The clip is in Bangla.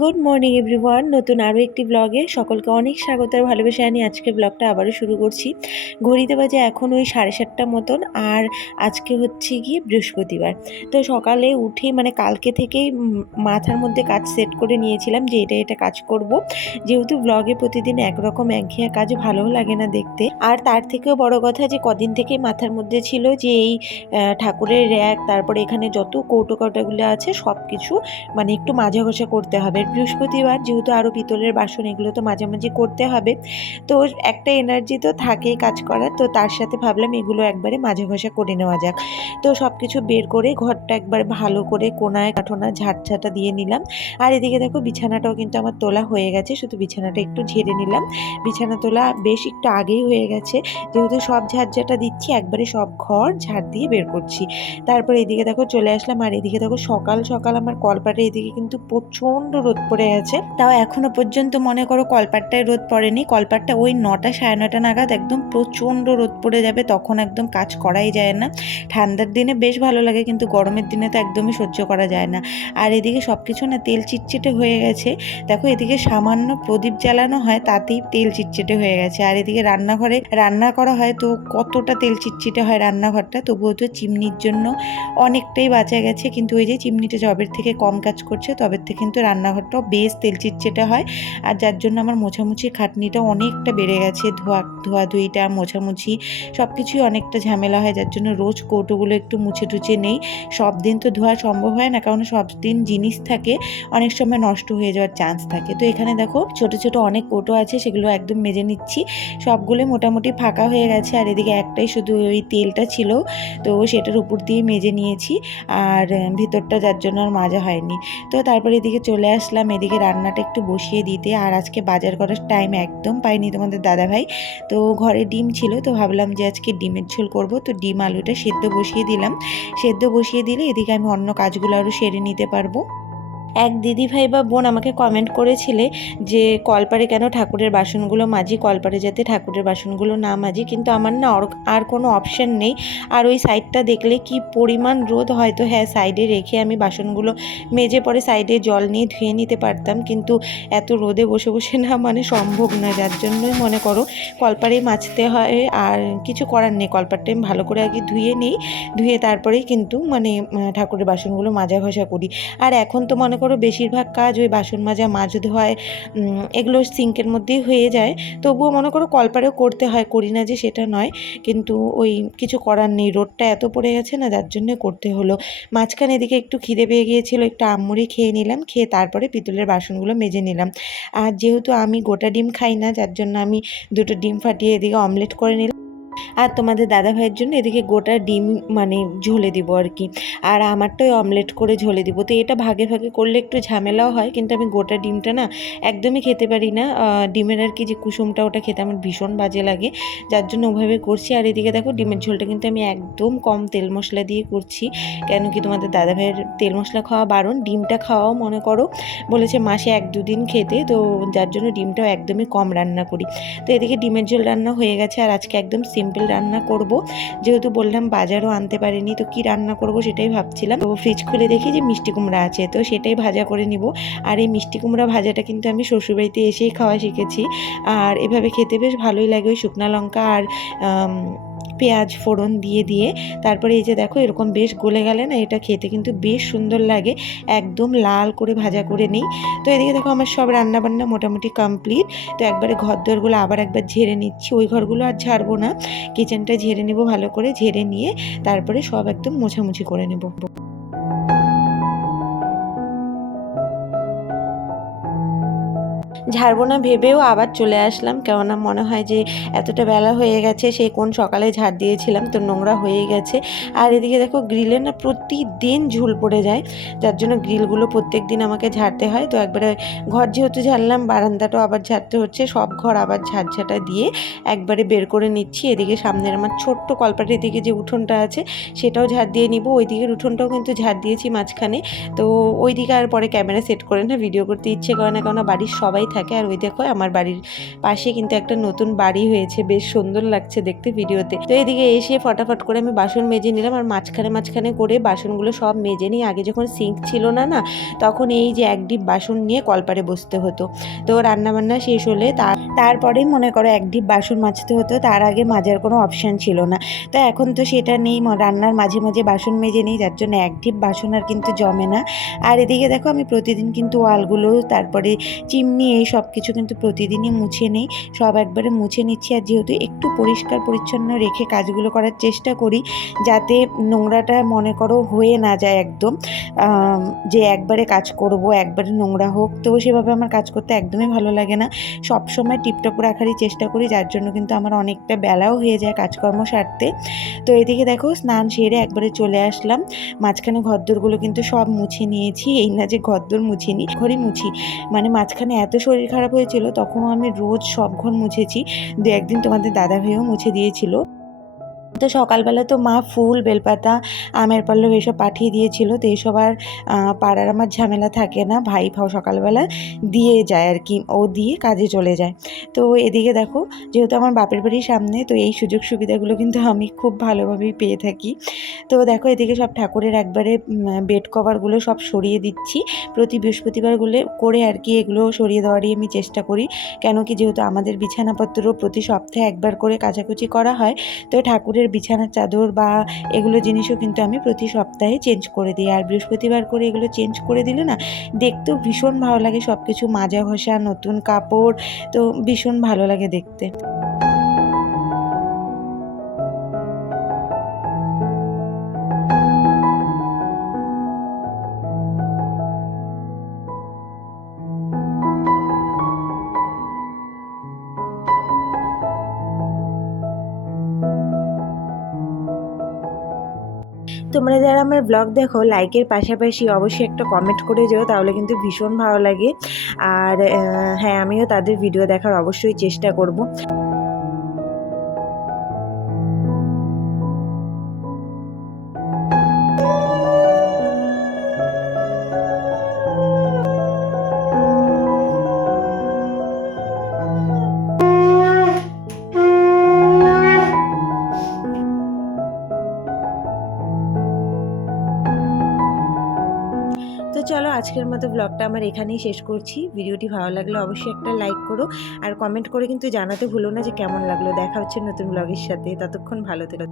গুড মর্নিং এভরিওয়ান, নতুন আরও একটি ব্লগে সকলকে অনেক স্বাগত আর ভালোবাসা জানিয়ে আজকের ব্লগটা আবারও শুরু করছি। ঘড়িতে বাজে এখন ওই 7:30 মতন, আর আজকে হচ্ছে গিয়ে বৃহস্পতিবার। তো সকালে উঠে মানে কালকে থেকেই মাথার মধ্যে কাজ সেট করে নিয়েছিলাম যে এটা কাজ করব, যেহেতু ব্লগে প্রতিদিন একরকম একঘেয়ে কাজ ভালোও লাগে না দেখতে। আর তার থেকেও বড় কথা যে কদিন থেকেই মাথার মধ্যে ছিল যে এই ঠাকুরের র্যাক, তারপরে এখানে যত কৌটো কৌটাগুলো আছে সব কিছু মানে একটু মাজা ঘষা করতে হবে। বৃহস্পতিবার যেহেতু আরও পিতলের বাসন, এগুলো তো মাঝামাঝি করতে হবে। তো একটা এনার্জি তো থাকেই কাজ করার, তো তার সাথে ভাবলাম এগুলো একবারে মাজা ঘষা করে নেওয়া যাক। তো সব কিছু বের করে ঘরটা একবার ভালো করে কোনায় কাঠোনা ঝাঁটা দিয়ে নিলাম। আর এদিকে দেখো বিছানাটাও কিন্তু আমার তোলা হয়ে গেছে, শুধু বিছানাটা একটু ঝেড়ে নিলাম। বিছানা তোলা বেশ একটু আগেই হয়ে গেছে, যেহেতু সব ঝাঁটা দিচ্ছি একবারে সব ঘর ঝাড় দিয়ে বের করছি। তারপর এদিকে দেখো চলে আসলাম, আর এদিকে দেখো সকাল সকাল আমার কলপাটে এদিকে কিন্তু প্রচণ্ড রোদ পড়ে গেছে। তাও এখনো পর্যন্ত মনে করো কলপাটটায় রোদ পড়েনি। কলপাটটা ওই 9টা 9:30 নাগাদ একদম প্রচণ্ড রোদ পড়ে যাবে, তখন একদম কাজ করাই যায় না। ঠান্ডার দিনে বেশ ভালো লাগে, কিন্তু গরমের দিনে তো একদমই সহ্য করা যায় না। আর এদিকে সব কিছু না তেল চিটচিটে হয়ে গেছে। দেখো এদিকে সামান্য প্রদীপ জ্বালানো হয় তাতেই তেল চিটচিটে হয়ে গেছে। আর এদিকে রান্নাঘরে রান্না করা হয়, তো কতটা তেল চিটচিটে হয় রান্নাঘরটা, তবুও তো চিমনির জন্য অনেকটাই বাঁচা গেছে। কিন্তু ওই যে চিমনিটা যবের থেকে কম কাজ করছে, তবের থেকে কিন্তু রান্নাঘরটাও বেশ তেল চিটচিটে হয়। আর যার জন্য আমার মোছামুছির খাটনিটা অনেকটা বেড়ে গেছে। ধোয়াধুয়িটা, মোছামুছি সব কিছুই অনেকটা ঝামেলা হয়, যার জন্য রোজ কৌটোগুলো একটু মুছে টুছে নেই। সব দিন তো ধোয়া সম্ভব হয় না, কারণ সব দিন জিনিস থাকে, অনেক সময় নষ্ট হয়ে যাওয়ার চান্স থাকে। তো এখানে দেখো ছোট ছোট অনেক কৌটো আছে, সেগুলো একদম মেজে নিচ্ছি। সবগুলো মোটামুটি ফাঁকা হয়ে গেছে। আর এদিকে একটাই শুধু ওই তেলটা ছিল, তো সেটার উপর দিয়ে মেজে নিয়েছি, আর ভিতরটা যার জন্য আর মাজা হয়নি। তো তারপরে এদিকে চলে আসলাম এদিকে রান্নাটা একটু বসিয়ে দিতে। আর আজকে বাজার করার টাইম একদম পাইনি তোমাদের দাদাভাই, তো ঘরে ডিম ছিল, তো ভাবলাম যে আজকে ডিমের ঝোল করব। তো ডিম আলুটা সেদ্ধ বসিয়ে দিলাম। সেদ্ধ বসিয়ে দিলে এদিকে আমি অন্য কাজগুলো আরও সেরে নিতে পারবো। এক দিদি ভাই বা বোন আমাকে কমেন্ট করেছিলে যে কলপারে কেন ঠাকুরের বাসনগুলো মাজি, কলপারে যাতে ঠাকুরের বাসনগুলো না মাজি, কিন্তু আমার না আর কোনো অপশান নেই। আর ওই সাইডটা দেখলে কি পরিমাণ রোদ, হয়তো হ্যাঁ সাইডে রেখে আমি বাসনগুলো মেজে পরে সাইডে জল নিয়ে ধুয়ে নিতে পারতাম, কিন্তু এত রোদে বসে বসে না মানে সম্ভব নয়। যার জন্যই মনে করো কলপারেই মাজতে হয়। আর কিছু করার নেই, কলপারটা আমি ভালো করে আগে ধুয়ে নিই, ধুয়ে তারপরেই কিন্তু মানে ঠাকুরের বাসনগুলো মাজা ঘষা করি। আর এখন তো মনে করো বেশিরভাগ কাজ ওই বাসন মাজা, মাছ ধোয়, এগুলো সিঙ্কের মধ্যেই হয়ে যায়। তবুও মনে করো কলপারেও করতে হয়, করি না যে সেটা নয়, কিন্তু ওই কিছু করার নেই, রোদটা এত পড়ে গেছে না, যার জন্য করতে হলো। মাঝখানে এদিকে একটু খিদে পেয়ে গিয়েছিল, একটু আমমুড়ি খেয়ে নিলাম, খেয়ে তারপরে পিতলের বাসনগুলো মেজে নিলাম। আর যেহেতু আমি গোটা ডিম খাই না, যার জন্য আমি দুটো ডিম ফাটিয়ে এদিকে অমলেট করে নিলাম। আর তোমাদের দাদা ভাইয়ের জন্য এদিকে গোটা ডিম মানে ঝোলে দিব আর কি, আর আমারটাই অমলেট করে ঝোলে দিব। তো এটা ভাগে ভাগে করলে একটু ঝামেলাও হয়, কিন্তু আমি গোটা ডিমটা না একদমই খেতে পারি না। ডিমের আর কি যে কুসুমটা, ওটা খেতে আমার ভীষণ বাজে লাগে, যার জন্য ওভাবে করছি। আর এদিকে দেখো ডিমের ঝোলটা কিন্তু আমি একদম কম তেল মশলা দিয়ে করছি, কেন কি তোমাদের দাদা ভাইয়ের তেল মশলা খাওয়া বারণ, ডিমটা খাওয়াও মনে করো বলেছে মাসে 1-2 দিন খেতে, তো যার জন্য ডিমটাও একদমই কম রান্না করি। তো এদিকে ডিমের ঝোল রান্না হয়ে গেছে। আর আজকে একদম সিম্পল রান্না করব, যেহেতু বললাম বাজারও আনতে পারিনি, তো কি রান্না করব সেটাই ভাবছিলাম। তো ফ্রিজ খুলে দেখি যে মিষ্টি কুমড়া আছে, তো সেটাই ভাজা করে নিব। আর এই মিষ্টি কুমড়া ভাজাটা কিন্তু আমি শ্বশুরবাড়িতে এসেই খাওয়া শিখেছি, আর এভাবে খেতে বেশ ভালোই লাগে। ওই শুকনো লঙ্কা আর পেঁয়াজ ফোড়ন দিয়ে দিয়ে তারপরে এই যে দেখো এরকম বেশ গলে গেলে না, এটা খেতে কিন্তু বেশ সুন্দর লাগে, একদম লাল করে ভাজা করে নিই। তো এদিকে দেখো আমার সব রান্নাবান্না মোটামুটি কমপ্লিট। তো একবারে ঘর দোরগুলো আবার একবার ঝেড়ে নিচ্ছি, ওই ঘরগুলো আর ঝাড়বো না, কিচেনটা ঝেড়ে নেব ভালো করে, ঝেড়ে নিয়ে তারপরে সব একদম মোছামুছি করে নেব। ঝাড়বো না ভেবেও আবার চলে আসলাম, কেননা মনে হয় যে এতটা বেলা হয়ে গেছে, সেই কোন সকালে ঝাড় দিয়েছিলাম, তো নোংরা হয়েই গেছে। আর এদিকে দেখো গ্রিলে না প্রতিদিন ঝুল পড়ে যায়, যার জন্য গ্রিলগুলো প্রত্যেক দিন আমাকে ঝাড়তে হয়। তো একবারে ঘর যেহেতু ঝাড়লাম, বারান্দাটাও আবার ঝাড়তে হচ্ছে, সব ঘর আবার ঝাড়ঝাঁটা দিয়ে একবারে বের করে নিচ্ছি। এদিকে সামনের আমার ছোট্ট কলপাটের দিকে যে উঠোনটা আছে সেটাও ঝাড় দিয়ে নিব, ওই দিকের উঠোনটাও কিন্তু ঝাড় দিয়েছি মাঝখানে। তো ওই দিকে আর পরে ক্যামেরা সেট করে না ভিডিও করতে ইচ্ছে করে না, কেননা বাড়ির সবাই থাকে, থাকে। আর ওই দেখো আমার বাড়ির পাশে কিন্তু একটা নতুন বাড়ি হয়েছে, বেশ সুন্দর লাগছে দেখতে ভিডিওতে। তো এদিকে এসে ফটাফট করে আমি বাসন মেজে নিলাম, আর মাঝখানে করে বাসনগুলো সব মেজে নিই। আগে যখন সিঙ্ক ছিল না তখন এই যে এক ডিপ বাসন নিয়ে কলপারে বসতে হতো। তো রান্নাবান্না শেষ হলে তারপরেই মনে করো এক ডিপ বাসন মাজতে হতো, তার আগে মাজার কোনো অপশান ছিল না। তো এখন তো সেটা নেই, রান্নার মাঝে মাঝে বাসন মেজে নিই, যার জন্য এক ডিপ বাসন আর কিন্তু জমে না। আর এদিকে দেখো আমি প্রতিদিন কিন্তু ওয়ালগুলো, তারপরে চিমনি, এই সব কিছু কিন্তু প্রতিদিনই মুছে নিই, সব একবারে মুছে নিচ্ছি। আর যেহেতু একটু পরিষ্কার পরিচ্ছন্ন রেখে কাজগুলো করার চেষ্টা করি, যাতে নোংরাটা মনে করো হয়ে না যায় একদম, যে একবারে কাজ করব একবারে নোংরা হোক, তো সেভাবে আমার কাজ করতে একদমই ভালো লাগে না। সব সময় টিপটপ রাখারই চেষ্টা করি, যার জন্য কিন্তু আমার অনেকটা বেলাও হয়ে যায় কাজকর্ম সারতে। তো এদিকে দেখো স্নান সেরে একবারে চলে আসলাম, মাঝখানে ঘরদোরগুলো কিন্তু সব মুছে নিয়েছি। এই না যে ঘরদোর মুছিনি, ঘরই মুছি, মানে মাঝখানে এত শরীর খারাপ হয়েছিল তখনও আমি রোজ সব ঘর মুছেছি। দু একদিন তোমাদের দাদা ভাইও মুছে দিয়েছিল। তো সকালবেলা তো মা ফুল, বেলপাতা, আমের পল্লব এসব পাঠিয়ে দিয়েছিল। তো এসব আর পাড়ার আমার ঝামেলা থাকে না, ভাই সকালবেলা দিয়ে যায় আর কি, ও দিয়ে কাজে চলে যায়। তো এদিকে দেখো যেহেতু আমার বাপের বাড়ির সামনে, তো এই সুযোগ সুবিধাগুলো কিন্তু আমি খুব ভালোভাবেই পেয়ে থাকি। তো দেখো এদিকে সব ঠাকুরের একবারে বেড কভারগুলো সব সরিয়ে দিচ্ছি, প্রতি বৃহস্পতিবারগুলো করে আর কি এগুলো সরিয়ে দেওয়ারই আমি চেষ্টা করি। কেন কি যেহেতু আমাদের বিছানাপত্র প্রতি সপ্তাহে একবার করে কাচাকুচি করা হয়, তো ঠাকুরের বিছানার চাদর বা এগুলো জিনিসও কিন্তু আমি প্রতি সপ্তাহে চেঞ্জ করে দিই। আর বৃহস্পতিবার করে এগুলো চেঞ্জ করে দিলে না দেখতেও ভীষণ ভালো লাগে, সব কিছু মাজা ঘষা, নতুন কাপড়, তো ভীষণ ভালো লাগে দেখতে। তোমরা যারা আমার ব্লগ দেখো, লাইকের পাশাপাশি অবশ্যই একটা কমেন্ট করে যেও, তাহলে কিন্তু ভীষণ ভালো লাগে। আর হ্যাঁ, আমিও তাদের ভিডিও দেখার অবশ্যই চেষ্টা করব। তো চলো আজকের মতো ব্লগটা আমার এখানেই শেষ করছি। ভিডিওটি ভালো লাগলে অবশ্যই একটা লাইক করো, আর কমেন্ট করে কিন্তু জানাতে ভুলো না যে কেমন লাগলো। দেখা হচ্ছে নতুন ব্লগের সাথে, ততক্ষণ ভালো থেকো।